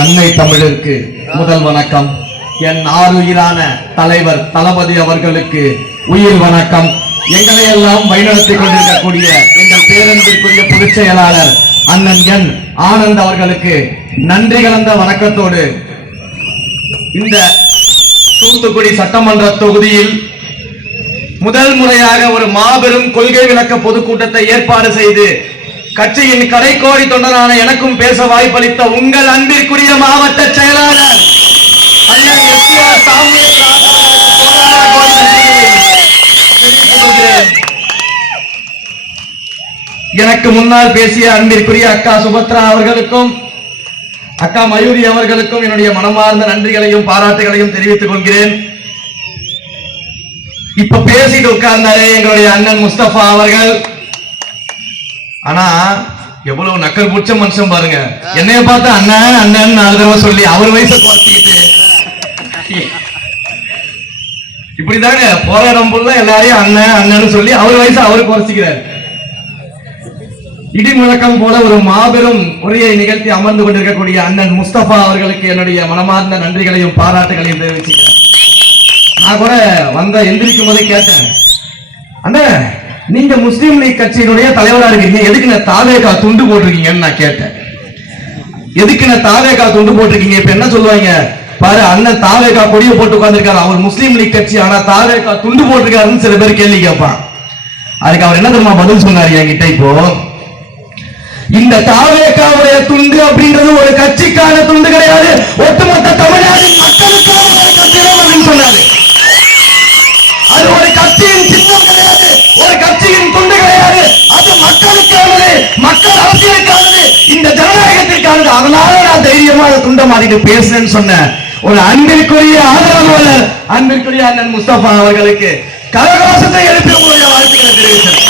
அன்னை தமிழுக்கு முதல் வணக்கம். என் ஆறுயிரான தலைவர் தளபதி அவர்களுக்கு உயிர் வணக்கம். எங்களை எல்லாம் வழிநடத்திக் கொண்டிருக்கக்கூடிய எங்கள் பேரன்பிற்குரிய பொதுச் செயலாளர் அண்ணன் என் ஆனந்த் அவர்களுக்கு நன்றி கலந்த வணக்கத்தோடு இந்த தூத்துக்குடி சட்டமன்ற தொகுதியில் முதல் முறையாக ஒரு மாபெரும் கொள்கை விளக்க பொதுக்கூட்டத்தை ஏற்பாடு செய்து கட்சியின் கடைக்கோடி தொண்டரான எனக்கும் பேச வாய்ப்பளித்த உங்கள் அன்பிற்குரிய மாவட்ட செயலாளர் எனக்கு முன்னால் பேசிய அன்பிற்குரிய அக்கா சுபத்ரா அவர்களுக்கும் அக்கா மயூரி அவர்களுக்கும் என்னுடைய மனமார்ந்த நன்றிகளையும் பாராட்டுகளையும் தெரிவித்துக் கொள்கிறேன். இப்ப பேசிட்டு உட்கார்ந்தாரே எங்களுடைய அண்ணன் முஸ்தபா அவர்கள், ஆனா எவ்வளவு நக்கல் புடிச்ச மனுஷன் பாருங்க. என்னைய பார்த்து அண்ணன் அண்ணன் 4 தடவை சொல்லி அவர் வயசை குறைச்சிக்கிட்டு இப்படிதாங்க போராடம் போல எல்லாரையும் அண்ணன் அண்ணன் சொல்லி அவர் வயசை அவரு குறைச்சிக்கிறார். இடி முழக்கம் போல ஒரு மாபெரும் உரையை நிகழ்த்தி அமர்ந்து கொண்டிருக்கக்கூடிய அண்ணன் முஸ்தபா அவர்களுக்கு என்னுடைய மனமார்ந்த நன்றிகளையும் பாராட்டுகளையும் தெரிவிச்சுக்கிறேன். நான் கூட எந்திரிக்கும் போதே கேட்டேன், அண்ணன் நீங்க முஸ்லீம் லீக் கட்சியினுடைய தலைவரா இருக்கீங்க, எதுக்கு நான் தாவேகா துண்டு போட்டிருக்கீங்கன்னு நான் கேட்டேன். எதுக்கு நான் தாவேகா துண்டு போட்டிருக்கீங்க? இப்ப என்ன சொல்லுவாங்க பாரு, அண்ணன் தாவேகா கொடியை போட்டு உட்கார்ந்திருக்காரு, அவர் முஸ்லீம் லீக் கட்சி, ஆனா தாவேகா துண்டு போட்டிருக்காருன்னு சில பேர் கேள்வி கேட்பான். அதுக்கு அவர் என்ன தெரியுமா பதில் சொன்னாரு என்கிட்ட, இப்போ இந்த தாவேகாவுடைய துண்டு அப்படின்றது ஒரு கட்சிக்கான துண்டு கிடையாது, ஒட்டுமொத்த தமிழ்நாடு மக்களுக்கான ஒரு கட்சிதான் அப்படின்னு சொன்னாரு. அது ஒரு கட்சியின் சின்னம் கிடையாது, ஒரு கட்சியின் துண்டு கிடையாது, அது மக்களுக்கானது, மக்கள் அரசியலுக்கானது, இந்த ஜனநாயகத்திற்கானது. அதனால நான் தைரியமா அதை துண்ட மாறிட்டு பேசுறேன்னு சொன்னேன். ஒரு அன்பிற்குரிய ஆதரவாளர் அன்பிற்குரிய அண்ணன் முஸ்தபா அவர்களுக்கு கரகோஷத்தை எழுப்பி உங்களுடைய வாழ்த்துக்களை தெரிவித்தேன்.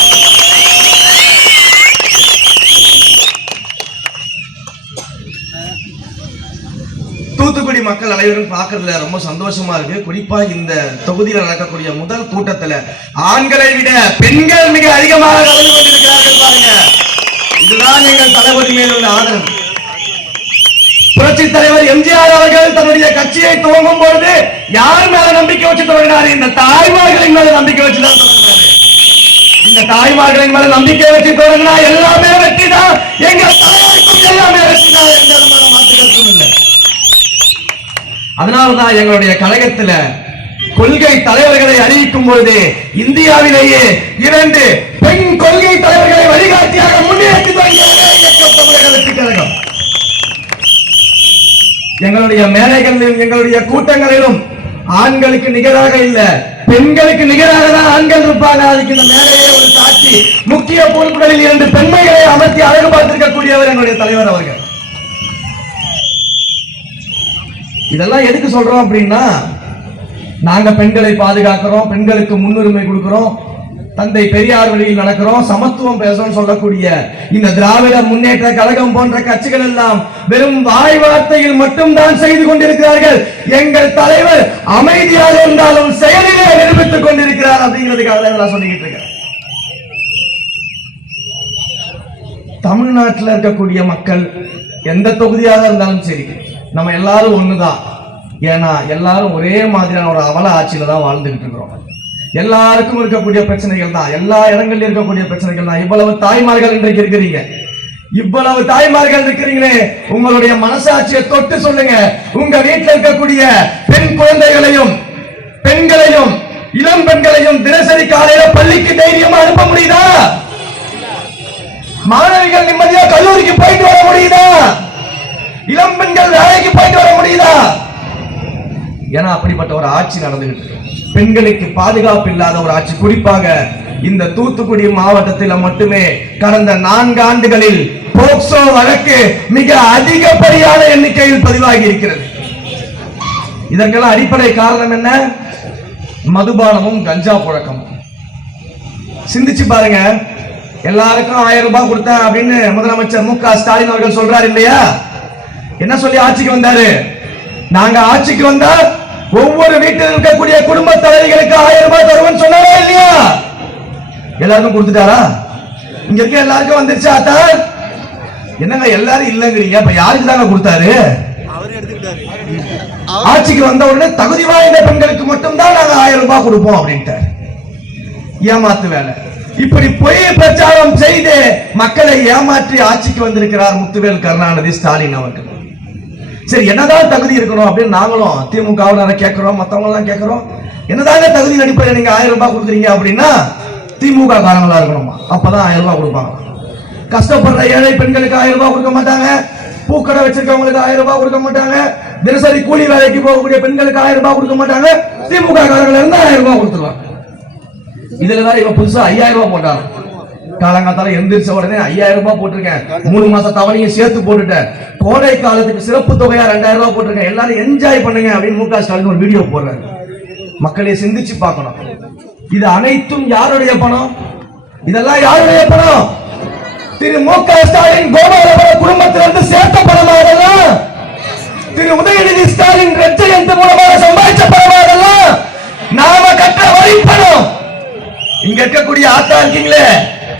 தூத்துக்குடி மக்கள் அனைவரும் பார்க்கறதுல ரொம்ப சந்தோஷமா இருக்கு. குறிப்பா இந்த தொகுதியில் நடக்கக்கூடிய முதல் கூட்டத்துல ஆண்களை விட பெண்கள் மிக அதிகமாக கலந்து கொண்டிருக்கிறார்கள் பாருங்க. இதுதான் எங்கள் தளபதி மேல் உள்ள ஆதரவு. புரட்சி தலைவர் எம்ஜிஆர் அவர்கள் தன்னுடைய கட்சியை துவங்கும் பொழுது யார் மேல நம்பிக்கை வச்சு தொடங்கினார்? இந்த தாய்மார்களின் மேல நம்பிக்கை வச்சுதான் தொடங்கினார். இந்த தாய்மார்களின் மேல நம்பிக்கை வச்சு தொடங்கினா எல்லாமே வெற்றி தான். எங்கள் தலைவருக்கும் எல்லாமே வெற்றி தான், எந்த விதமான மாற்று கருத்தும் இல்லை. அதனால்தான் எங்களுடைய கழகத்துல கொள்கை தலைவர்களை அறிவிக்கும் பொழுது இந்தியாவிலேயே 2 பெண் கொள்கை தலைவர்களை வழிகாட்டியாக முன்னேற்றி தமிழக கழகம். எங்களுடைய மேடைகளிலும் எங்களுடைய கூட்டங்களிலும் ஆண்களுக்கு நிகராக இல்ல, பெண்களுக்கு நிகராக தான் ஆண்கள் இருப்பாங்க. அதுக்கு இந்த மேடையே ஒரு சாட்சி. முக்கிய பொறுப்புகளில் 2 பெண்மைகளை அமர்த்தி அழகு பார்த்திருக்கக்கூடியவர் எங்களுடைய தலைவர் அவர்கள். இதெல்லாம் எதுக்கு சொல்றோம் அப்படின்னா, நாங்க பெண்களை பாதுகாக்கிறோம், பெண்களுக்கு முன்னுரிமை கொடுக்கிறோம், தந்தை பெரியார் வழியில் நடக்கிறோம், சமத்துவம் பேசணும் சொல்லக்கூடிய இந்த திராவிட முன்னேற்ற கழகம் போன்ற கட்சிகள் எல்லாம் வெறும் வாய் வார்த்தையில் மட்டும்தான் செய்து கொண்டிருக்கிறார்கள். எங்கள் தலைவர் அமைதியாக இருந்தாலும் செயலிலே நிரூபித்துக் கொண்டிருக்கிறார் அப்படிங்கிறதுக்காக நான் சொல்லிக்கிட்டு இருக்கேன். தமிழ்நாட்டில் இருக்கக்கூடிய மக்கள் எந்த தொகுதியாக இருந்தாலும் சரி, நம்ம எல்லாரும் ஒண்ணுதான். ஏன்னா எல்லாரும் ஒரே மாதிரியான ஒரு அவல ஆட்சியில தான் வாழ்ந்துகிட்டு இருக்கிறோம். எல்லாருக்கும் இருக்கக்கூடிய பிரச்சனைகள் தான், எல்லா இடங்களிலும் இருக்கக்கூடிய பிரச்சனைகள் தான். இவ்வளவு தாய்மார்கள் இன்றைக்கு இருக்கிறீங்க, இவ்வளவு தாய்மார்கள் இருக்கிறீங்களே, உங்களுடைய மனசாட்சியை தொட்டு சொல்லுங்க. உங்க வீட்டில் இருக்கக்கூடிய பெண் குழந்தைகளையும் பெண்களையும் இளம் பெண்களையும் தினசரி காலையில பள்ளிக்கு தைரியமா அனுப்ப முடியுதா? மாணவிகள் நிம்மதியா கல்லூரிக்கு போயிட்டு வர முடியுதா? இளம் பெண்கள் வேலைக்கு போயிட்டு வர முடியுதா? ஏன்னா அப்படிப்பட்ட ஒரு ஆட்சி நடந்துகிட்டு இருக்கு. பெண்களுக்கு பாதுகாப்பு இல்லாத ஒரு ஆட்சி. குறிப்பாக இந்த தூத்துக்குடி மாவட்டத்தில் மட்டுமே கடந்த 4 ஆண்டுகளில் போக்சோ வழக்கு மிக அதிகப்படியான எண்ணிக்கையில் பதிவாகி இருக்கிறது. இதற்கெல்லாம் அடிப்படை காரணம் என்ன? மதுபானமும் கஞ்சா புழக்கமும். சிந்திச்சு பாருங்க. எல்லாருக்கும் 1000 ரூபாய் கொடுத்தேன் அப்படின்னு முதலமைச்சர் மு.க. ஸ்டாலின் அவர்கள் சொல்றாரு இல்லையா? என்ன சொல்லி ஆட்சிக்கு வந்தாரு? நாங்க ஆட்சிக்கு வந்தா ஒவ்வொரு வீட்டில் இருக்கக்கூடிய குடும்ப தலைவிகளுக்கு 1000 ரூபாய் தருவேன்னு சொன்னாரா இல்லையா? எல்லாருக்கும் கொடுத்துட்டாரா? இங்க இருக்க எல்லாருக்கும் வந்துருச்சா? என்னங்க எல்லாரும் இல்லங்கிறீங்க, அப்ப யாருக்கு தாங்க கொடுத்தாரு? ஆட்சிக்கு வந்த உடனே தகுதி வாய்ந்த பெண்களுக்கு மட்டும்தான் நாங்க 1000 ரூபாய் கொடுப்போம் அப்படின்ட்டு ஏமாத்து வேலை. இப்படி பொய் பிரச்சாரம் செய்து மக்களை ஏமாற்றி ஆட்சிக்கு வந்திருக்கிறார் முத்துவேல் கருணாநிதி ஸ்டாலின் அவர்கள். சரி, என்னதான் தகுதி இருக்கணும் அப்படின்னு நாங்களும் திமுகவினரை கேட்கிறோம், மத்தவங்க எல்லாம் கேட்கிறோம். என்னதாங்க தகுதி அடிப்படையில் நீங்க 1000 ரூபாய் கொடுக்குறீங்க அப்படின்னா திமுக காரங்களா இருக்கணுமா, அப்பதான் 1000 ரூபாய் கொடுப்பாங்க. கஷ்டப்படுற ஏழை பெண்களுக்கு 1000 ரூபாய் கொடுக்க மாட்டாங்க, பூக்கடை வச்சிருக்கவங்களுக்கு 1000 ரூபாய் கொடுக்க மாட்டாங்க, தினசரி கூலி வேலைக்கு போகக்கூடிய பெண்களுக்கு 1000 ரூபாய் கொடுக்க மாட்டாங்க. திமுக காரர்கள் இருந்தா 1000 ரூபாய் கொடுத்துருவாங்க. இதுலதான் இவன் புதுசா 5000 ரூபாய் போட்டாங்க. காலங்காத்தால எந்திரிச்ச உடனே 5000 ரூபாய் போட்டிருக்கேன், 3 மாச தவணையும் சேர்த்து போட்டுட்டேன், கோடை காலத்துக்கு சிறப்பு தொகையா 2000 ரூபாய் போட்டிருக்கேன், எல்லாரும் என்ஜாய் பண்ணுங்க அப்படின்னு மு.க. ஸ்டாலின் ஒரு வீடியோ போடுறாரு. மக்களை சிந்திச்சு பார்க்கணும். இது அனைத்தும் யாருடைய பணம்? இதெல்லாம் யாருடைய பணம்? திரு மு.க. ஸ்டாலின் கோபாலபுர குடும்பத்திலிருந்து சேர்த்த பணமா இதெல்லாம்? திரு உதயநிதி ஸ்டாலின் ரெட்ஜெயந்த் மூலமாக சம்பாதிச்ச பணமா இதெல்லாம்? நாம கட்ட வரி பணம். இங்க இருக்கக்கூடிய ஆத்தா இருக்கீங்களே,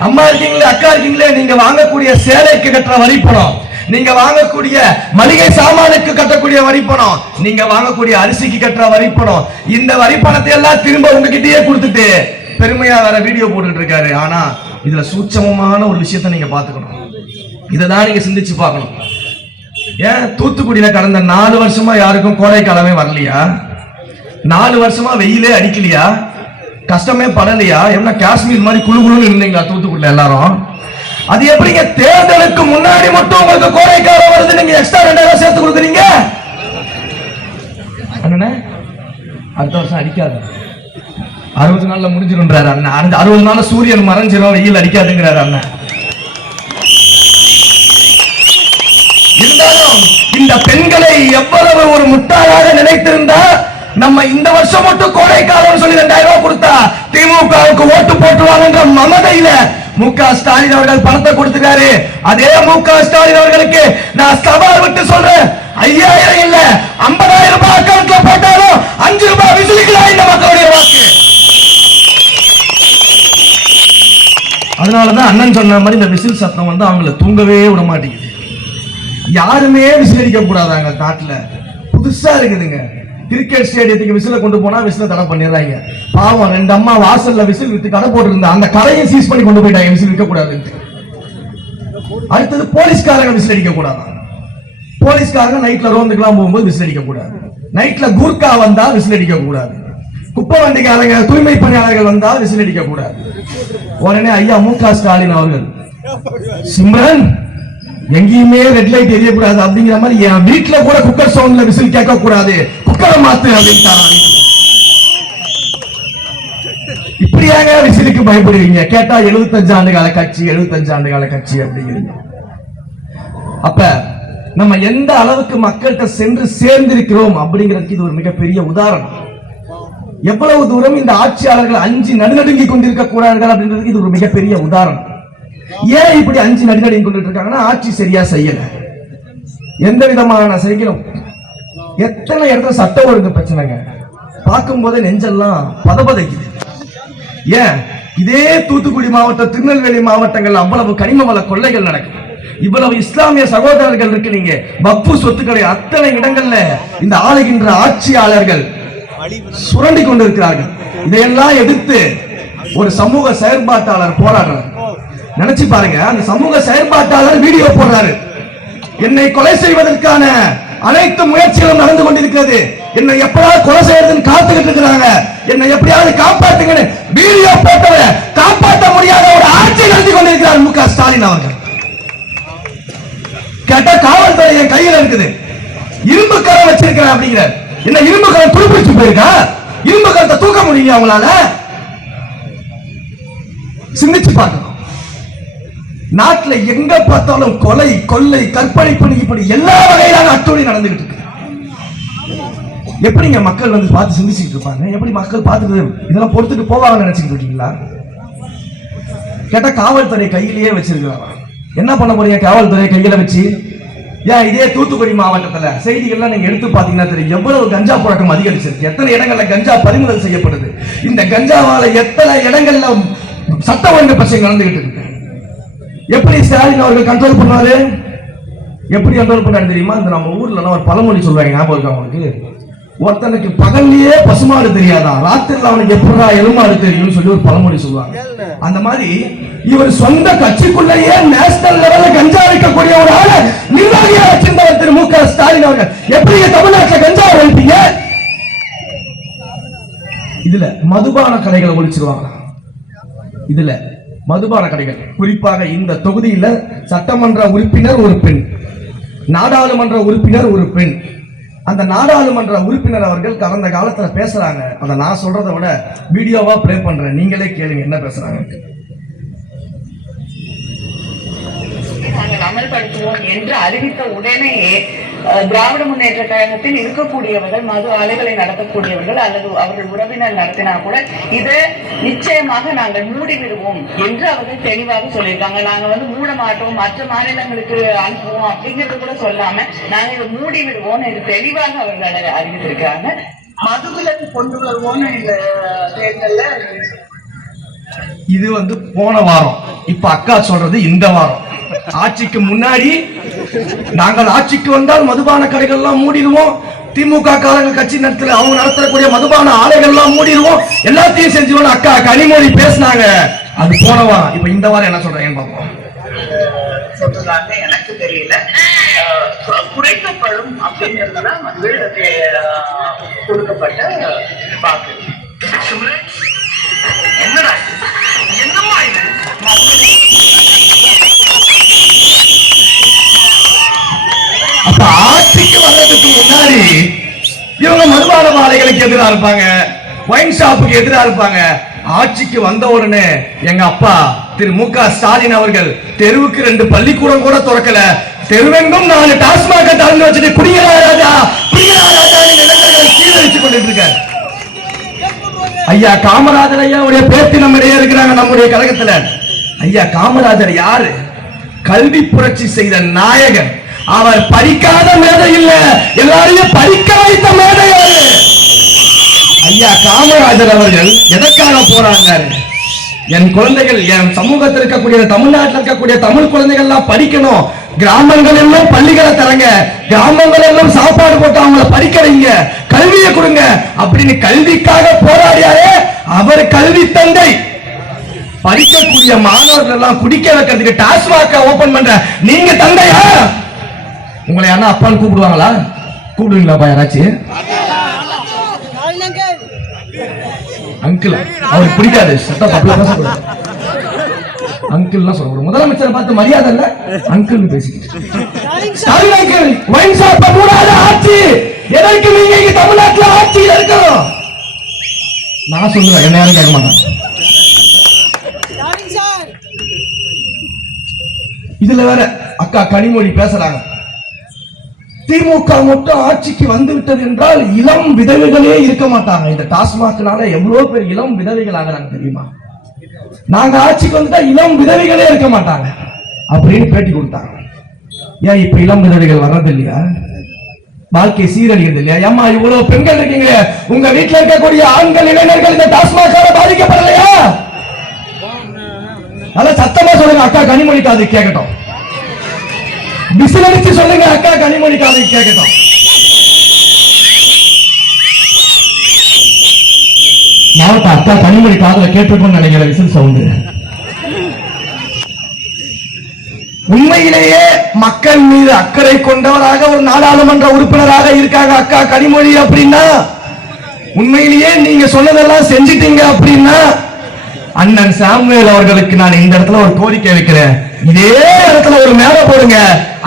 அம்மா இருக்கீங்களே, அக்கா இருக்கீங்களே, நீங்க வாங்கக்கூடிய சேலைக்கு கட்டுற வரி பணம், நீங்க வாங்கக்கூடிய மளிகை சாமானுக்கு கட்டக்கூடிய வரி பணம், நீங்க வாங்கக்கூடிய அரிசிக்கு கட்டுற வரி பணம், இந்த வரி பணத்தை எல்லாம் திரும்ப உங்ககிட்டயே கொடுத்துட்டு பெருமையா வேற வீடியோ போட்டுட்டு இருக்காரு. ஆனா இதுல சூட்சமமான ஒரு விஷயத்தை நீங்க பாத்துக்கணும். இததான் நீங்க சிந்திச்சு பார்க்கணும். ஏன் தூத்துக்குடியில கடந்த 4 வருஷமா யாருக்கும் கோடை காலமே வரலையா? 4 வருஷமா வெயிலே அடிக்கலையா? கஷ்டமே படலையா? என்ன காஷ்மீர் மாதிரி குழு குழுன்னு இருந்தீங்களா தூத்துக்குடியில எல்லாரும்? அது எப்படிங்க தேர்தலுக்கு முன்னாடி மட்டும் உங்களுக்கு கோடை காலம் வருது, நீங்க எக்ஸ்ட்ரா 2000 சேர்த்து கொடுக்குறீங்க? அண்ணனே அடுத்த வருஷம் அடிக்காது, 60 நாள்ல முடிஞ்சிருன்றாரு அண்ணன். 60 நாள்ல சூரியன் மறைஞ்சிரும், வெயில் அடிக்காதுங்கிறாரு அண்ணன். இருந்தாலும் இந்த பெண்களை எவ்வளவு ஒரு முட்டாளாக நினைத்திருந்தா நம்ம இந்த வருஷம் மட்டும் கோடை காலம் சொல்லி 2000 ரூபாய் கொடுத்தா திமுகவுக்கு ஓட்டு போட்டுவாங்க மமதையில மு.க. ஸ்டாலின் அவர்கள் பணத்தை கொடுத்துட்டாரு. அதே மு.க. ஸ்டாலின் அவர்களுக்கு நான் சவால் விட்டு சொல்றேன், 5000 இல்ல 50000 ரூபாய் அக்கவுண்ட்ல போட்டாலும் 5 ரூபாய் விசிலிக்கலாம் இந்த மக்களுடைய வாக்கு. அதனாலதான் அண்ணன் சொன்ன மாதிரி இந்த விசில் சத்தம் வந்து அவங்களை தூங்கவே விட மாட்டேங்குது. யாருமே விசில் அடிக்க கூடாதாங்க நாட்டுல. புதுசா இருக்குதுங்க. கிரிக்கெட் ஸ்டேடியத்துக்கு விசில கொண்டு போனா விசில தடை பண்ணிடுறாங்க. பாவம் 2 அம்மா வாசல்ல விசில் விட்டு கடை போட்டு இருந்தா அந்த கடையை சீஸ் பண்ணி கொண்டு போயிட்டாங்க விசில் விற்க கூடாது. அடுத்தது போலீஸ்காரங்க விசில் அடிக்க கூடாது. போலீஸ்காரங்க நைட்ல ரோந்துக்கெல்லாம் போகும்போது விசில் அடிக்க கூடாது. நைட்ல கூர்க்கா வந்தா விசில் அடிக்க கூடாது. குப்பை வண்டிக்காரங்க தூய்மை பணியாளர்கள் வந்தா விசில் அடிக்க கூடாது. உடனே ஐயா மு.க. ஸ்டாலின் அவர்கள், சிம்ரன் எங்கேயுமே ரெட் லைட் எரியக்கூடாது அப்படிங்கிற மாதிரி என் வீட்டுல கூட குக்கர் சவுண்ட்ல விசில் கேட்க கூடாது, குக்கரை மாத்து அப்படின்னு. இப்படியாக விசிலுக்கு பயப்படுவீங்க? கேட்டா 75 ஆண்டு கால கட்சி, 75 ஆண்டு கால கட்சி அப்படிங்கிறீங்க. அப்ப நம்ம எந்த அளவுக்கு மக்கள்கிட்ட சென்று சேர்ந்திருக்கிறோம் அப்படிங்கிறதுக்கு இது ஒரு மிகப்பெரிய உதாரணம். எவ்வளவு தூரம் இந்த ஆட்சியாளர்கள் அஞ்சு நடுநடுங்கி கொண்டிருக்க கூடாது அப்படின்றதுக்கு இது ஒரு மிகப்பெரிய உதாரணம். ஏன் இப்படி அஞ்சு நடுநடுங்கி கொண்டு இருக்காங்கன்னா ஆட்சி சரியா செய்யல, எந்த விதமான செய்யலும். எத்தனை இடத்துல சட்ட ஒழுங்கு பிரச்சனைங்க பார்க்கும் போதே நெஞ்செல்லாம் பதபதைக்குது. ஏன் இதே தூத்துக்குடி மாவட்டம், திருநெல்வேலி மாவட்டங்கள் அவ்வளவு கனிம வள கொள்ளைகள் நடக்கும். இவ்வளவு இஸ்லாமிய சகோதரர்கள் இருக்கு, நீங்க வக்ஃபு சொத்துக்களை அத்தனை இடங்கள்ல இந்த ஆளுகின்ற ஆட்சியாளர்கள் சுரண்டி கொண்டிருக்கிறார்கள். இதையெல்லாம் எதிர்த்து ஒரு சமூக செயற்பாட்டாளர் போராடுறார். நினைச்சு பாருங்க, அந்த சமூக செயற்பாட்டாளர் வீடியோ போடுறாரு. என்னை கொலை செய்வதற்கான அனைத்து முயற்சிகளும் நடந்து கொண்டிருக்கிறது, என்னை எப்படியாவது கொலை செய்யறதுன்னு காத்துக்கிட்டு இருக்கிறாங்க, என்னை எப்படியாவது காப்பாற்றுங்க வீடியோ போட்டவரை காப்பாற்ற முடியாத ஒரு ஆட்சி நடத்தி கொண்டிருக்கிறார் மு.க. ஸ்டாலின் அவர்கள். கேட்டா காவல்துறை என் கையில் இருக்குது, இரும்பு கரம் வச்சிருக்கிறேன் அப்படிங்கிறார். என்ன இரும்பு கரம் துருப்பிடிச்சு போயிருக்கா? இரும்பு கரத்தை தூக்க முடியும் அவங்களால? சிந்திச்சு பார்க்கணும். நாட்டுல எங்க பார்த்தாலும் கொலை, கொள்ளை, கற்பழிப்பு, இப்படி எல்லா வகையிலான அட்டூழி நடந்துகிட்டு இருக்கு. எப்படிங்க மக்கள் வந்து பார்த்து சிந்திச்சுட்டு இருப்பாங்க? எப்படி மக்கள் பார்த்துட்டு இதெல்லாம் பொறுத்துட்டு போவாங்கன்னு நினைச்சுட்டு இருக்கீங்களா? கேட்டா காவல்துறை கையிலேயே வச்சிருக்கிறாங்க. என்ன பண்ண போறீங்க காவல்துறை கையில வச்சு? ஏன் இதே தூத்துக்குடி மாவட்டத்துல செய்திகள்லாம் நீங்க எடுத்து பாத்தீங்கன்னா தெரியும், எவ்வளவு கஞ்சா புழக்கம் அதிகரிச்சிருக்கு, எத்தனை இடங்கள்ல கஞ்சா பறிமுதல் செய்யப்படுது, இந்த கஞ்சாவால எத்தனை இடங்கள்ல சட்ட ஒழுங்கு பிரச்சனை நடந்துகிட்டு இருக்கு. எப்படி ஸ்டாலின் அவர்கள் கண்ட்ரோல் பண்ணுவாரு? எப்படி கண்ட்ரோல் பண்ண தெரியுமா? இந்த நம்ம ஊர்ல ஒரு பழமொழி சொல்றாங்க, ஞாபகம் இருக்கா அவங்களுக்கு? ஒருத்தனுக்கு பகல்லையே பசுமாடு தெரியாதான், ராத்திரில அவனுக்கு எப்படா எலுமாடு தெரியும்னு சொல்லி ஒரு பழமொழி சொல்லுவாங்க. அந்த மாதிரி இவர் சொந்த கட்சிக்குள்ளேயே நேஷனல் லெவல்ல கஞ்சா வைக்கக்கூடிய ஒரு ஆளை நிர்வாகியா வச்சிருந்தவர் திரு மு க ஸ்டாலின் அவர்கள். எப்படி தமிழ்நாட்டில் கஞ்சா ஒழிப்பீங்க? இதுல மதுபான கடைகளை ஒழிச்சிருவாங்க. இதுல மதுபான கடைகள், குறிப்பாக இந்த தொகுதியில சட்டமன்ற உறுப்பினர் ஒரு பெண், நாடாளுமன்ற உறுப்பினர் ஒரு பெண். அந்த நாடாளுமன்ற உறுப்பினர் அவர்கள் கடந்த காலத்துல பேசுறாங்க. அதை நான் சொல்றதை விட வீடியோவா பிளே பண்றேன், நீங்களே கேளுங்க என்ன பேசுறாங்க. நாங்கள் அமல்படுத்துவோம் என்று அறிவித்த உடனேயே திராவிட முன்னேற்ற கழகத்தில் இருக்கக்கூடியவர்கள், மது ஆலைகளை நடத்தக்கூடியவர்கள் அல்லது அவர்கள் உறவினர் நடத்தினா கூட இதை நிச்சயமாக நாங்கள் மூடிவிடுவோம் என்று அவர்கள் தெளிவாக சொல்லியிருக்காங்க. நாங்க மூட மாட்டோம், மற்ற மாநிலங்களுக்கு அனுப்புவோம் அப்படிங்கிறது கூட சொல்லாம நாங்க இதை மூடி விடுவோம் என்று தெளிவாக அவர்கள் அறிவித்திருக்கிறாங்க. மதுவிலக்கு கொண்டு வருவோம்னு இந்த தேர்தல்ல இது போன வாரம், இப்ப அக்கா சொல்றது இந்த வாரம். ஆட்சிக்கு முன்னாடி நாங்கள் ஆட்சிக்கு வந்தால் மதுபான கடைகள் எல்லாம் மூடிடுவோம், திமுக காரங்க கட்சி நடத்துல அவங்க நடத்தக்கூடிய மதுபான ஆலைகள் எல்லாம் மூடிடுவோம், எல்லாத்தையும் செஞ்சுவோம் அக்கா கனிமொழி பேசினாங்க. அது போன வாரம். இப்ப இந்த வாரம் என்ன சொல்றேன் பார்ப்போம். சொல்றதாக எனக்கு தெரியல, குறைக்கப்படும் அப்படிங்கிறதுதான் கொடுக்கப்பட்ட வாக்கு. என்னடா என்னமா இது? அப்ப ஆட்சிக்கு வர்றதுக்கு முன்னாடி இவங்க மதுபான ஆலைகளுக்கு எதிராக இருப்பாங்க, ஒயின் ஷாப்புக்கு எதிராக இருப்பாங்க. ஆட்சிக்கு வந்த உடனே எங்க அப்பா திரு மு க ஸ்டாலின் அவர்கள் தெருவுக்கு 2 பள்ளிக்கூடம் கூட திறக்கல, தெருவெங்கும் 4 டாஸ்மாக திறந்து வச்சுட்டு குடியரா ராஜா குடியரா ராஜா சீரழிச்சு கொண்டு இருக்காரு. ஐயா காமராஜர் ஐயா உடைய பேத்தி நம்மிடையே இருக்கிறாங்க நம்முடைய கழகத்துல. ஐயா காமராஜர் யாரு? கல்வி புரட்சி செய்த நாயகன். அவர் படிக்காத மேதை இல்ல, எல்லாரையும் படிக்க வைத்த மேதை. ஐயா காமராஜர் அவர்கள் எதற்காக போராடினார்? என் குழந்தைகள், என் சமூகத்தில் இருக்கக்கூடிய தமிழ்நாட்டில் இருக்கக்கூடிய தமிழ் குழந்தைகள் எல்லாம் படிக்கணும், கிராமங்கள் எல்லாம் பள்ளிகளை தரங்க, கிராமங்கள் எல்லாம் சாப்பாடு போட்டு அவங்களை படிக்க வைங்க, கல்வியை கொடுங்க அப்படின்னு கல்விக்காக போராடியாரே அவர் கல்வி தந்தை. படிக்கக்கூடிய மாணவர்கள் எல்லாம் குடிக்க வைக்கிறதுக்கு டாஸ்மாக ஓபன் பண்ற நீங்க தந்தையா? உங்களை யாரா அப்பான்னு கூப்பிடுவாங்களா? கூப்பிடுவீங்களாப்பா யாராச்சும்? அங்கிள் அவருக்கு பிடிக்காது, அங்கிள் சொல்ற முதலமைச்சரை பார்த்து மரியாதை இல்ல, அங்கிள் பேசிக்கிட்டு ஆட்சி எதற்கு நீங்க இங்க தமிழ்நாட்டுல ஆட்சியில் இருக்கணும்? நான் சொல்லுவேன், என்ன யாரும் கேட்க மாட்டேன். இதுல வேற அக்கா கனிமொழி பேசுறாங்க, திமுக மட்டும் ஆட்சிக்கு வந்து விட்டது என்றால் இளம் விதவைகளே இருக்க மாட்டாங்க. இந்த டாஸ்மாக்னால எவ்வளவு பேர் இளம் விதவைகள் ஆகிறாங்க தெரியுமா? நாங்க ஆட்சிக்கு வந்துட்டா இளம் விதவைகளே இருக்க மாட்டாங்க அப்படின்னு பேட்டி கொடுத்தாங்க. ஏன் இப்ப இளம் விதவைகள் வர்றது இல்லையா? வாழ்க்கை சீரழிகிறது இல்லையா? ஏமா இவ்வளவு பெண்கள் இருக்கீங்க, உங்க வீட்டுல இருக்கக்கூடிய ஆண்கள் இளைஞர்கள் இந்த டாஸ்மாகால பாதிக்கப்படலையா? அத சத்தமா சொல்லுங்க, அக்கா கனிமொழிக்கு அது கேட்கட்டும். விசிலடிச்சு சொல்லுங்க, அக்கா கனிமொழிக்கு அது கேட்கட்டும். மாவட்ட அக்கா கனிமொழி காதுல கேட்டிருக்கோம்னு நினைக்கிற விசில் சவுண்டு. உண்மையிலேயே மக்கள் மீது அக்கறை கொண்டவராக ஒரு நாடாளுமன்ற உறுப்பினராக இருக்காங்க அக்கா கனிமொழி அப்படின்னா, உண்மையிலேயே நீங்க சொன்னதெல்லாம் செஞ்சிட்டீங்க அப்படின்னா, அண்ணன் சாமுவேல் அவர்களுக்கு நான் இந்த இடத்துல ஒரு கோரிக்கை வைக்கிறேன். இதே இடத்துல ஒரு மேல போடுங்க,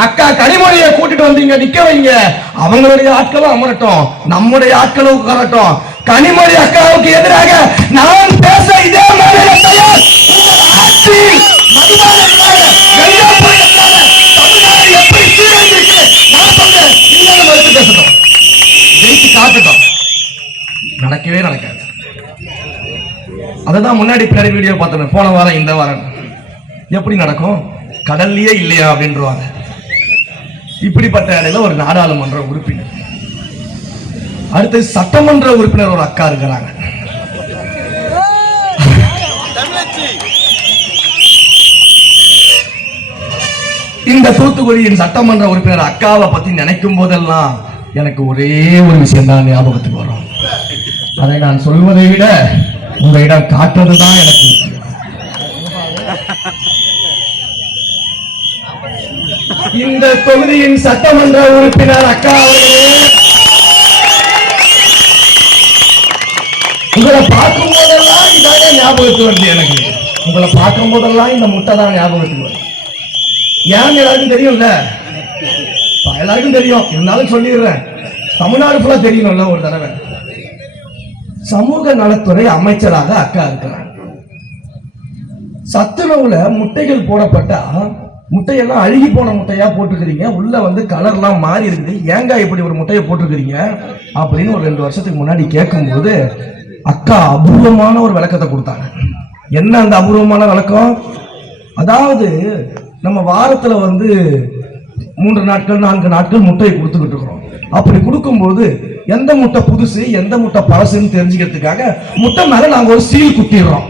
அக்கா கனிமொழியை கூட்டிட்டு வந்தீங்க நிக்க வைங்க, அவங்களுடைய ஆட்களும் அமரட்டும், நம்முடைய ஆட்களும் உட்காரட்டும். கனிமொழி அக்காவுக்கு எதிராக நான் பேச இதே மேலே தயார். நடக்கவே நடக்காது. அததான் முன்னாடி பின்னாடி வீடியோ பார்த்தேன், போன வாரம் இந்த வாரம். எப்படி நடக்கும்? கடல்லையே இல்லையா அப்படின்றாங்க. இப்படிப்பட்ட இடையில ஒரு நாடாளுமன்ற உறுப்பினர், அடுத்து சட்டமன்ற உறுப்பினர் ஒரு அக்கா இருக்கிறாங்க. இந்த தூத்துக்குடியின் சட்டமன்ற உறுப்பினர் அக்காவை பத்தி நினைக்கும் போதெல்லாம் எனக்கு ஒரே ஒரு விஷயம் தான் ஞாபகத்துக்கு வரும். அதை நான் சொல்வதை விட உங்களிடம் காட்டுவதுதான் எனக்கு இந்த தொகுதியின் சட்டமன்ற உறுப்பினர் அக்கா அவர்களே, உங்களை பார்க்கும் போதெல்லாம் இதானே ஞாபகத்துக்கு வருது. எனக்கு உங்களை பார்க்கும் போதெல்லாம் இந்த முட்டை தான் ஞாபகத்துக்கு வருது. ஏன் எல்லாருக்கும் தெரியும்ல, எல்லாருக்கும் தெரியும், இருந்தாலும் சொல்லிடுறேன். தமிழ்நாடு ஃபுல்லா தெரியணும்ல. ஒரு தடவை சமூக நலத்துறை அமைச்சராக அக்கா இருக்கிறாங்க. சத்துணவுல முட்டைகள் போடப்பட்டா முட்டையெல்லாம் அழுகி போன முட்டையா போட்டுக்கிறீங்க, உள்ள வந்து கலர்லாம் மாறி இருக்குது, ஏங்க இப்படி ஒரு முட்டையை போட்டுக்கிறீங்க அப்படின்னு ஒரு 2 வருஷத்துக்கு முன்னாடி கேட்கும்போது அக்கா அபூர்வமான ஒரு விளக்கத்தை கொடுத்தாங்க. என்ன அந்த அபூர்வமான விளக்கம்? அதாவது நம்ம வாரத்துல வந்து 3 நாட்கள் 4 நாட்கள் முட்டையை கொடுத்துக்கிட்டு இருக்கிறோம். அப்படி கொடுக்கும்போது எந்த முட்டை புதுசு எந்த முட்டை பழசுன்னு தெரிஞ்சுக்கிறதுக்காக முட்டை மேல நாங்க ஒரு சீல் குத்திடுறோம்.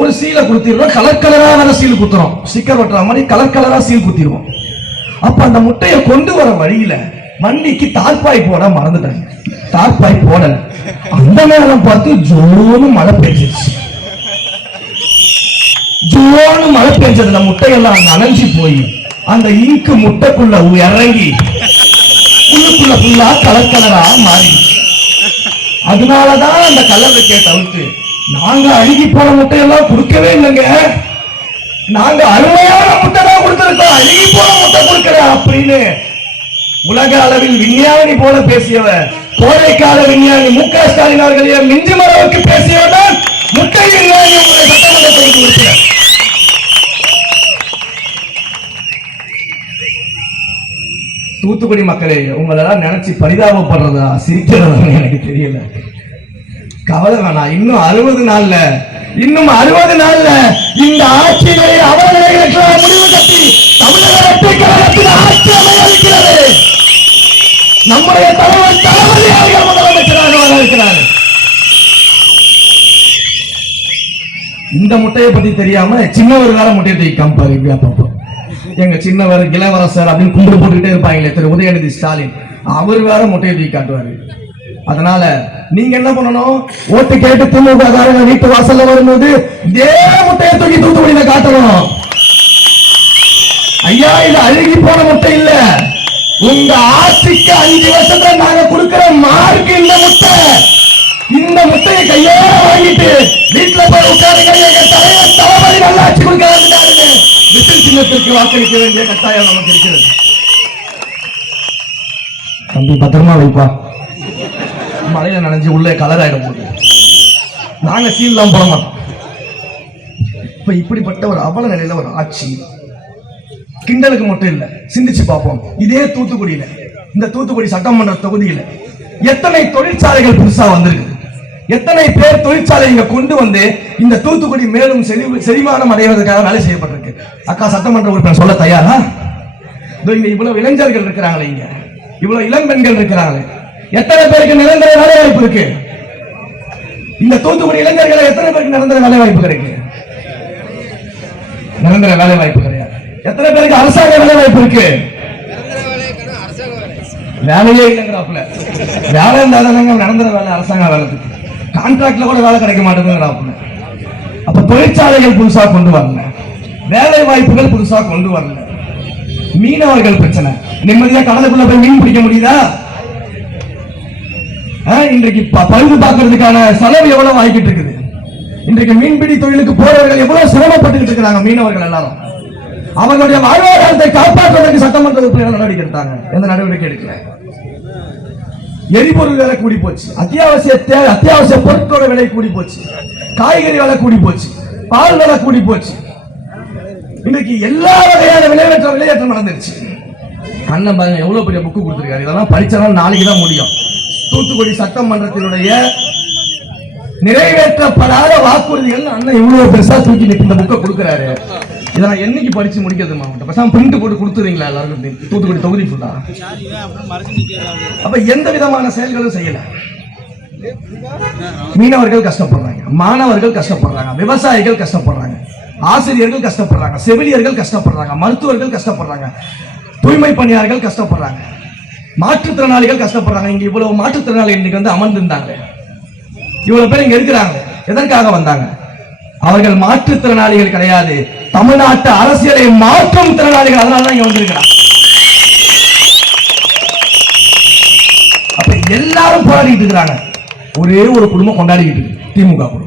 ஒரு சீலை குத்திடுறோம், கலர் கலரான சீல் குத்துறோம், ஸ்டிக்கர் ஒட்டுற மாதிரி கலர் கலரா சீல் குத்திடுவோம். அப்ப அந்த முட்டையை கொண்டு வர வழியில வண்டிக்கு தார்பாய் போட மறந்துட்டாங்க. தார்பாய் போடல. அந்த நேரம் பார்த்து ஜோன்னு மழை பெஞ்சிருச்சு. ஜோன்னு மழை பெஞ்சதுல முட்டையெல்லாம் நனைஞ்சு போய் அந்த இங்கு முட்டைக்குள்ள இறங்கி உள்ளுக்குள்ள ஃபுல்லா கலர் கலரா மாறி, அதனாலதான் அந்த கலருக்கு தவிர்த்து நாங்க அழுகி போன முட்டையெல்லாம் கொடுக்கவே இல்லைங்க, நாங்க அருமையான முட்டை தான் கொடுத்திருக்கோம், அழுகி போன முட்டை கொடுக்கல அப்படின்னு உலக அளவில் விஞ்ஞானி போல பேசியவர், கோடைக்கால விஞ்ஞானி மு க ஸ்டாலின் அவர்களே மிஞ்சும் அளவுக்கு பேசியவர் முட்டையின் சட்டமன்ற தொகுதி உறுப்பினர். தூத்துக்குடி மக்களே, உங்களெல்லாம் நினைச்சு பரிதாபப்படுறதா சிரிக்கிறதா எனக்கு தெரியல. கவலை வேணாம். இன்னும் 60 நாள்ல இந்த ஆட்சியை அவர்களை முடிவு கட்டி தமிழக வெற்றி கழகத்தின் ஆட்சி அமைய இருக்கிறது. நம்முடைய தலைவர் தளபதி அவர்கள் முதலமைச்சராக வர இருக்கிறார். இந்த முட்டையை பத்தி தெரியாம சின்னவர் வேற முட்டையை தூக்கி காமிப்பாரு. இப்படி அப்பப்போ எங்க சின்னவர் இளவரசர் அப்படின்னு கும்பிடு போட்டுக்கிட்டே இருப்பாங்களே திரு உதயநிதி ஸ்டாலின், அவர் வேற முட்டையை தூக்கி காட்டுவாரு. அதனால நீங்க என்ன பண்ணணும், ஓட்டு கேட்டு திமுக காரங்க வீட்டு வாசல்ல வரும்போது இதே முட்டையை தூக்கி தூத்துக்குடியில காட்டணும். ஐயா, இது அழுகி போன முட்டை இல்ல, உங்க ஆட்சிக்கு 5 வருஷத்துல நாங்க கொடுக்கிற மார்க் இந்த முட்டை. இந்த முட்டையை கையோட வாங்கிட்டு வீட்டுல போய் உட்காருங்க, எங்க தலைவர் தளபதி நல்லாட்சி கொடுக்கிறாரு, விசில் சின்னத்திற்கு வாக்களிக்க வேண்டிய கட்டாயம் நமக்கு இருக்கிறது. தம்பி பத்திரமா வைப்பா, மழையில நனைஞ்சு உள்ளே கலர் ஆயிடும் போது நாங்க சீல்லாம் போட மாட்டோம். இப்ப இப்படிப்பட்ட ஒரு அவல நிலையில ஒரு ஆட்சி கிண்டலுக்கு மட்டும் இல்ல, சிந்திச்சு பார்ப்போம். இதே தூத்துக்குடியில, இந்த தூத்துக்குடி சட்டமன்ற தொகுதியில எத்தனை தொழிற்சாலைகள் புதுசா வந்திருக்கு, எத்தனை பேர் தொழிற்சாலை இங்க கொண்டு வந்து இந்த தூத்துக்குடி மேலும் செறிவானம் அடைவதற்காக வேலை செய்யப்பட்டிருக்கு. அக்கா சட்டமன்ற உறுப்பினர் சொல்ல தயாரா? இங்க இவ்வளவு இளைஞர்கள் இருக்கிறாங்களே, இங்க இவ்வளவு இளம் பெண்கள் இருக்கிறாங்களே, எத்தனை பேருக்கு நிரந்தர வேலை வாய்ப்பு இருக்கு? இந்த தூத்துக்குடி இளைஞர்களை எத்தனை பேருக்கு நிரந்தர வேலை வாய்ப்பு கிடைக்கு? நிரந்தர வேலை வாய்ப்பு கிடையாது. எத்தனை பேருக்கு அரசாங்க வேலை வாய்ப்பு இருக்கு? வேலையே இல்லைங்கிறாப்புல. வேலை இருந்தாதானங்க நிரந்தர வேலை, அரசாங்க வேலை கான்ட்ராக்ட்ல கூட வேலை கிடைக்க மாட்டேங்குங்கிறாப்புல. அப்ப தொழிற்சாலைகள் புதுசா கொண்டு வரல, வேலை வாய்ப்புகள் புதுசா கொண்டு வரல. மீனவர்கள் பிரச்சனை, நிம்மதியா கடலுக்குள்ள போய் மீன் பிடிக்க முடியுதா? இன்றைக்கு பழுது பார்க்கறதுக்கான செலவு எவ்வளவு ஆகிட்டு இருக்குது. இன்றைக்கு மீன்பிடி தொழிலுக்கு போறவர்கள் எவ்வளவு சிரமப்பட்டு இருக்கிறாங்க. மீனவர்கள் எல்லாரும் அவர்களுடைய வாழ்வாதாரத்தை காப்பாற்றுவதற்கு சட்டமன்ற உறுப்பினர் நடவடிக்கை எடுத்தாங்க. எந்த நடவடிக்கை எடுக்கல. எரிபொருள் விலை கூடி போச்சு, அத்தியாவசிய பொருட்களோட விலை கூடி போச்சு, காய்கறி விலை கூடி போச்சு, பால் விலை கூடி போச்சு. இன்னைக்கு எல்லா வகையான விலையேற்றம் நடந்துருச்சு. அண்ணன் பாருங்க எவ்வளவு பெரிய புக்கு கொடுத்திருக்காரு. இதெல்லாம் படிச்சாலும் நாளைக்கு தான் முடியும். தூத்துக்குடி சட்டமன்றத்தினுடைய நிறைவேற்றப்படாத வாக்குறுதிகள் அண்ணன் இவ்வளவு பெருசா தூக்கி இந்த புக்கை கொடுக்கிறாரு. இதெல்லாம் என்னைக்கு படிச்சு முடிக்கிறது மாவட்டம்? பேசாம பிரிண்ட் போட்டு கொடுத்துறீங்களா எல்லாருக்கும் தூத்துக்குடி தொகுதி ஃபுல்லா? அப்ப எந்த விதமான செயல்களும் செய்யல. மீனவர்கள் கஷ்டப்படுறாங்க, மாணவர்கள் கஷ்டப்படுறாங்க, விவசாயிகள் கஷ்டப்படுறாங்க. ஆசிரியர்கள் கஷ்டப்படுறாங்க, செவிலியர்கள் கஷ்டப்படுறாங்க, மருத்துவர்கள் கஷ்டப்படுறாங்க, தூய்மை பணியாளர்கள் கஷ்டப்படுறாங்க, மாற்றுத்திறனாளிகள் கஷ்டப்படுறாங்க. இங்க இவ்வளவு மாற்றுத்திறனாளிகள் இன்னைக்கு வந்து அமர்ந்திருந்தாங்க. இவ்வளவு பேர் இங்க இருக்கிறாங்க. எதற்காக வந்தாங்க? அவர்கள் மாற்றுத்திறனாளிகள் கிடையாது, தமிழ்நாட்டு அரசியலை மாற்றும் திறனாளிகள். அதனாலதான் இங்க வந்திருக்கிறாங்க. அப்ப எல்லாரும் போராடிட்டு இருக்கிறாங்க. ஒரே ஒரு குடும்பம் கொண்டாடிக்கிட்டு இருக்கு, திமுக குடும்பம்.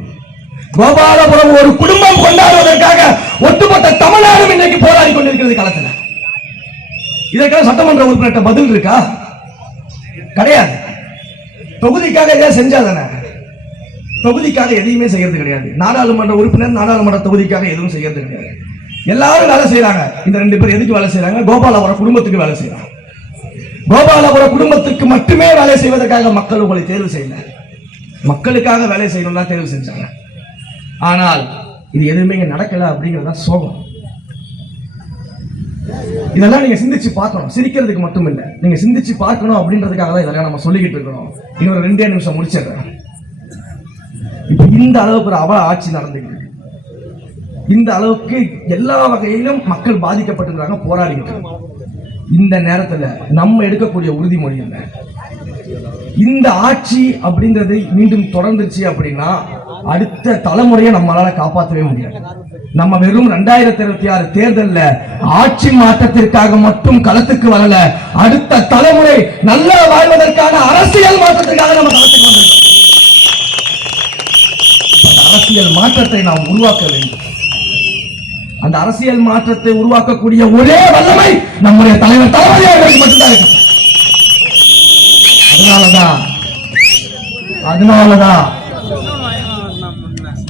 கோபாலபுரம் ஒரு குடும்பம் கொண்டாடுவதற்காக ஒட்டுமொத்த தமிழ்நாடும் இன்றைக்கு போராடி கொண்டிருக்கிறது களத்துல. இதற்காக சட்டமன்ற உறுப்பினர் பதில் இருக்கா? கிடையாது. தொகுதிக்காக எதாவது செஞ்சாதானே? தொகுதிக்காக எதையுமே செய்யறது கிடையாது. நாடாளுமன்ற உறுப்பினர் நாடாளுமன்ற தொகுதிக்காக எதுவும் செய்யறது கிடையாது. எல்லாரும் வேலை செய்யறாங்க. இந்த 2 பேர் எதுக்கு வேலை செய்யறாங்க? கோபாலபுரம் குடும்பத்துக்கு வேலை செய்யறாங்க. கோபாலபுரம் குடும்பத்துக்கு மட்டுமே வேலை செய்வதற்காக மக்கள் உங்களை தேர்வு செய்யல. மக்களுக்காக வேலை செய்யணும் தான் தேர்வு செஞ்சாங்க. ஆனால் இது எதுவுமே இங்க நடக்கல அப்படிங்கறத சோகம். இதெல்லாம் நீங்க சிந்திச்சு பார்க்கணும். சிரிக்கிறதுக்கு மட்டும் இல்ல, நீங்க சிந்திச்சு பார்க்கணும் அப்படின்றதுக்காக தான் இதெல்லாம் நம்ம சொல்லிக்கிட்டு இருக்கிறோம். இன்னொரு 2 நிமிஷம் முடிச்சிடுறேன். இப்ப இந்த அளவுக்கு ஒரு அவல ஆட்சி நடந்துகிட்டு இருக்கு. இந்த அளவுக்கு எல்லா வகையிலும் மக்கள் பாதிக்கப்பட்டிருக்காங்க, போராடிக்கிட்டு. இந்த நேரத்துல நம்ம எடுக்கக்கூடிய உறுதிமொழி என்ன? இந்த ஆட்சி அப்படின்றது மீண்டும் தொடர்ந்துச்சு அப்படின்னா அடுத்த தலைமுறையை நம்மளால காப்பாற்றவே முடியாது. நம்ம வெறும் 2026 தேர்தல்ல ஆட்சி மாற்றத்திற்காக மட்டும் களத்துக்கு வரல, அடுத்த தலைமுறை நல்லா வாழ்வதற்கான அரசியல் மாற்றத்திற்காக நம்ம களத்துக்கு வந்திருக்கோம். அரசியல் மாற்றத்தை நாம் உருவாக்க வேண்டும். அந்த அரசியல் மாற்றத்தை உருவாக்கக்கூடிய ஒரே வல்லமை நம்முடைய தலைவர் தளபதி அவர்களுக்கு மட்டும்தான் இருக்கு. அதனாலதான்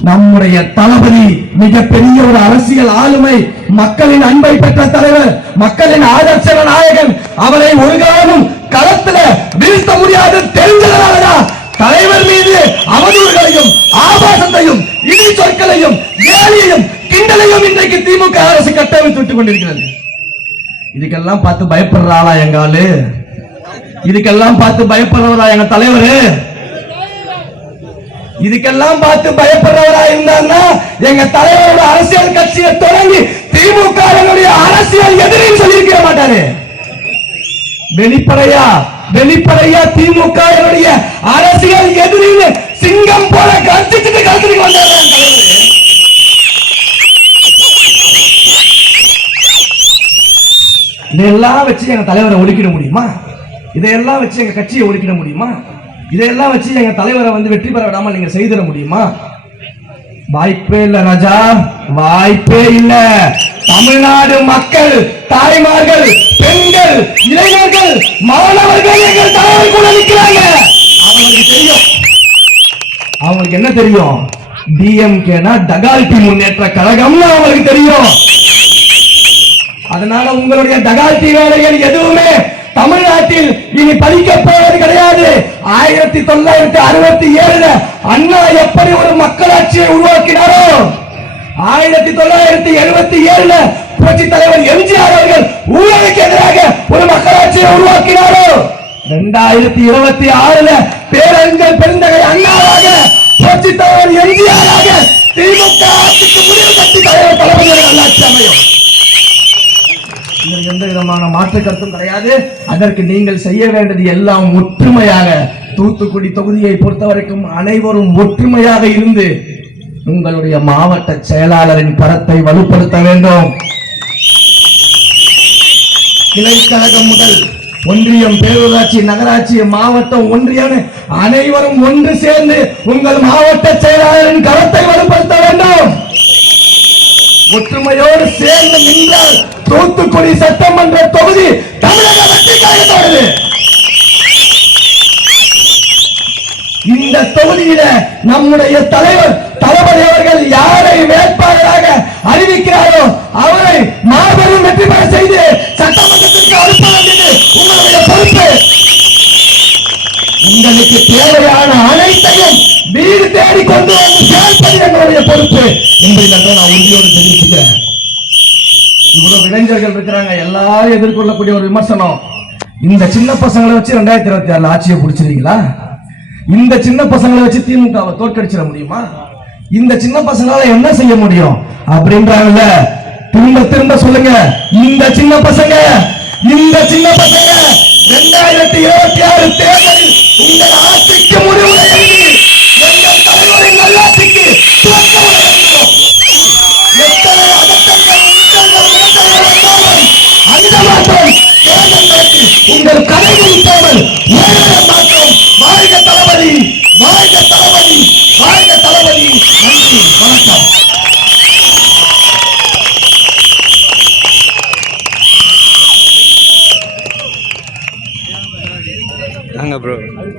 நம்முடைய தளபதி மிகப்பெரிய ஒரு அரசியல் ஆளுமை, மக்களின் அன்பை பெற்ற தலைவர், மக்களின் ஆதர்ச நாயகன். அவரை ஒரு காலமும் களத்துல வீழ்த்த முடியாது தெரிஞ்சதனாலதான் தலைவர் மீது அவதூறுகளையும் ஆபாசத்தையும் இடி சொற்களையும் கேலியையும் கிண்டலையும் இன்றைக்கு திமுக அரசு கட்டமைத்து விட்டுக் கொண்டிருக்கிறது. இதுக்கெல்லாம் பார்த்து பயப்படுற ஆளா எங்க ஆளு? இதுக்கெல்லாம் பார்த்து பயப்படுறவரா எங்க தலைவரு? இதுக்கெல்லாம் பார்த்து பயப்படுறவரா இருந்தாருன்னா எங்க தலைவரோட அரசியல் கட்சியை தொடங்கி திமுக அரசியல் எதிரின்னு சொல்லியிருக்க மாட்டாரு. வெளிப்படையா திமுக அரசியல் எதிரின்னு சிங்கம் போல கட்சிட்டு கலத்துக்கு வந்தாரு தலைவர். இதெல்லாம் வச்சு எங்க தலைவரை ஒதுக்கிட முடியுமா? இதையெல்லாம் வச்சு எங்க கட்சியை ஒதுக்கிட முடியுமா? இதையெல்லாம் வச்சு எங்க தலைவரை வந்து வெற்றி பெற விடாமல் நீங்க செய்திட முடியுமா? வாய்ப்பே இல்ல ராஜா, வாய்ப்பே இல்ல. தமிழ்நாடு மக்கள், தாய்மார்கள், பெண்கள், இளைஞர்கள், மாணவர்கள் எங்கள் தலைவர் கூட நிற்கிறாங்க. அவங்களுக்கு தெரியும். அவங்களுக்கு என்ன தெரியும்? டிஎம்கேனா டகால்டி முன்னேற்ற கழகம்னு அவங்களுக்கு தெரியும். அதனால உங்களுடைய டகால்டி வேலைகள் எதுவுமே தமிழ்நாட்டில் இனி பலிக்கப்போவது கிடையாது. 1967 அண்ணா எப்படி ஒரு மக்களாட்சியை உருவாக்கினாரோ, 1977 புரட்சி தலைவர் எம்ஜிஆர் அவர்கள் ஊழலுக்கு எதிராக ஒரு மக்களாட்சியை உருவாக்கினாரோ, 2026 பேரறிஞர் பெருந்தகை அண்ணாவாக புரட்சி தலைவர் எம்ஜிஆராக திமுக ஆட்சிக்கு முடிவு கட்டி தலைவர் தளபதியாக நல்லாட்சி அமையும். எந்த விதமான மாற்று கருத்தும் கிடையாது. அதற்கு நீங்கள் செய்ய வேண்டியது எல்லாம் ஒற்றுமையாக, தூத்துக்குடி தொகுதியை பொறுத்தவரைக்கும் அனைவரும் ஒற்றுமையாக இருந்து உங்களுடைய மாவட்ட செயலாளரின் கரத்தை வலுப்படுத்த வேண்டும். கிளைக்கழகம் முதல் ஒன்றியம், பேரூராட்சி, நகராட்சி, மாவட்டம், ஒன்றியம் அனைவரும் ஒன்று சேர்ந்து உங்கள் மாவட்ட செயலாளரின் கரத்தை வலுப்படுத்த வேண்டும். ஒற்றுமையோடு சேர்ந்து நின்றால் தூத்துக்குடி சட்டமன்ற தொகுதி தமிழக வெற்றி கழகத்தோடு. இந்த தொகுதியில நம்முடைய தலைவர் தளபதி அவர்கள் யாரை வேட்பாளராக அறிவிக்கிறாரோ அவரை மாபெரும் வெற்றி பெற செய்து சட்டமன்றத்திற்கு அனுப்ப வேண்டியது உங்களுடைய பொறுப்பு. உங்களுக்கு தேவையான அனைத்தையும் வீடு தேடி கொண்டு வந்து செயல்படுவது எங்களுடைய பொறுப்பு என்பதை நான் உறுதியோடு தெரிவிச்சுக்கிறேன். இவ்வளவு இளைஞர்கள் இருக்கிறாங்க, எல்லாரும் எதிர்கொள்ளக்கூடிய ஒரு விமர்சனம், இந்த சின்ன பசங்களை வச்சு 2026 ஆட்சியை பிடிச்சிருக்கீங்களா? இந்த சின்ன பசங்களை வச்சு திமுகவை தோற்கடிச்சிட முடியுமா? இந்த சின்ன பசங்களால என்ன செய்ய முடியும் அப்படின்றாங்கல்ல. திரும்ப திரும்ப சொல்லுங்க, இந்த சின்ன பசங்க 2026 தேர்தலில் உங்கள் ஆட்சிக்கு முடிவுரை எழுதி